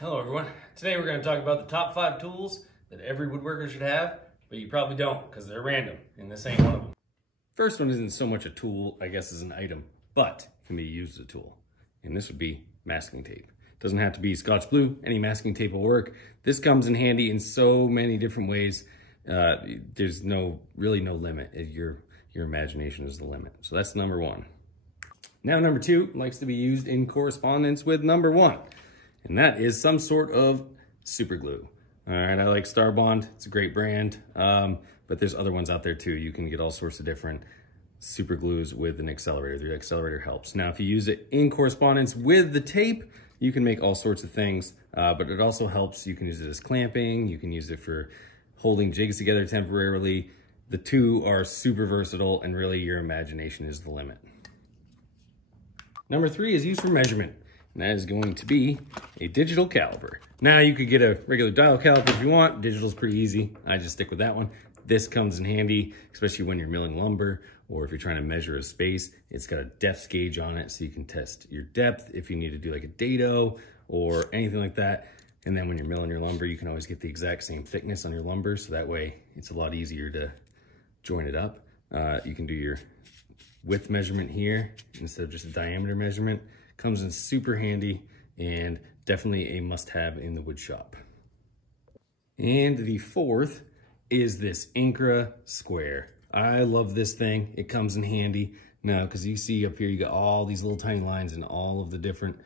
Hello everyone. Today we're going to talk about the top 5 tools that every woodworker should have, but you probably don't because they're random, and this ain't one of them. First one isn't so much a tool, I guess, as an item, but can be used as a tool. And this would be masking tape. It doesn't have to be Scotch glue, any masking tape will work. This comes in handy in so many different ways. There's really no limit. Your imagination is the limit. So that's number 1. Now number 2 likes to be used in correspondence with number 1. And that is some sort of super glue. All right, I like Starbond, it's a great brand, but there's other ones out there too. You can get all sorts of different super glues with an accelerator. The accelerator helps. Now, if you use it in correspondence with the tape, you can make all sorts of things, but it also helps. You can use it as clamping, you can use it for holding jigs together temporarily. The two are super versatile, and really your imagination is the limit. Number 3 is used for measurement. And that is going to be a digital caliper. Now you could get a regular dial caliper if you want. Digital's pretty easy. I just stick with that one. This comes in handy, especially when you're milling lumber or if you're trying to measure a space. It's got a depth gauge on it so you can test your depth if you need to do like a dado or anything like that. And then when you're milling your lumber, you can always get the exact same thickness on your lumber. So that way it's a lot easier to join it up. You can do your width measurement here instead of just a diameter measurement. Comes in super handy and definitely a must-have in the wood shop. And the 4th is this Incra Square. I love this thing. It comes in handy now because you see up here, you got all these little tiny lines and all of the different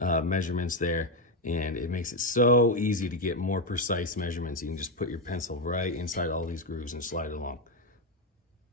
measurements there. And it makes it so easy to get more precise measurements. You can just put your pencil right inside all these grooves and slide along.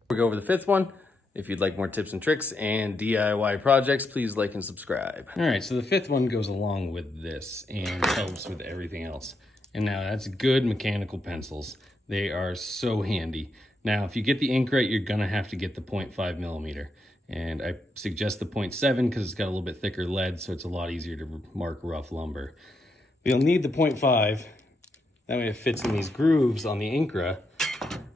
We'll go over the 5th one. If you'd like more tips and tricks and DIY projects, please like and subscribe. All right, so the 5th one goes along with this and helps with everything else. And now that's good mechanical pencils. They are so handy. Now, if you get the Incra, you're gonna have to get the 0.5 millimeter. And I suggest the 0.7 because it's got a little bit thicker lead, so it's a lot easier to mark rough lumber. But you'll need the 0.5. That way it fits in these grooves on the Incra.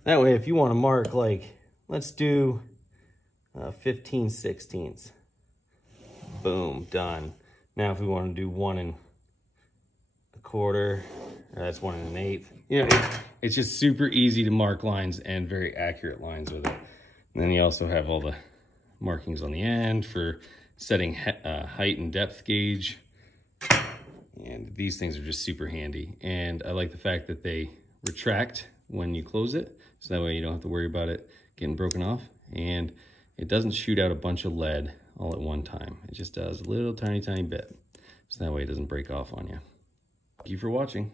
That way, if you wanna mark like, let's do 15/16. Boom, done. Now if we want to do 1 1/4, that's 1 1/8. You know, it's just super easy to mark lines and very accurate lines with it. And then you also have all the markings on the end for setting height and depth gauge. And these things are just super handy. And I like the fact that they retract when you close it. So that way you don't have to worry about it getting broken off. And it doesn't shoot out a bunch of lead all at one time. It just does a little tiny bit. So that way it doesn't break off on you. Thank you for watching.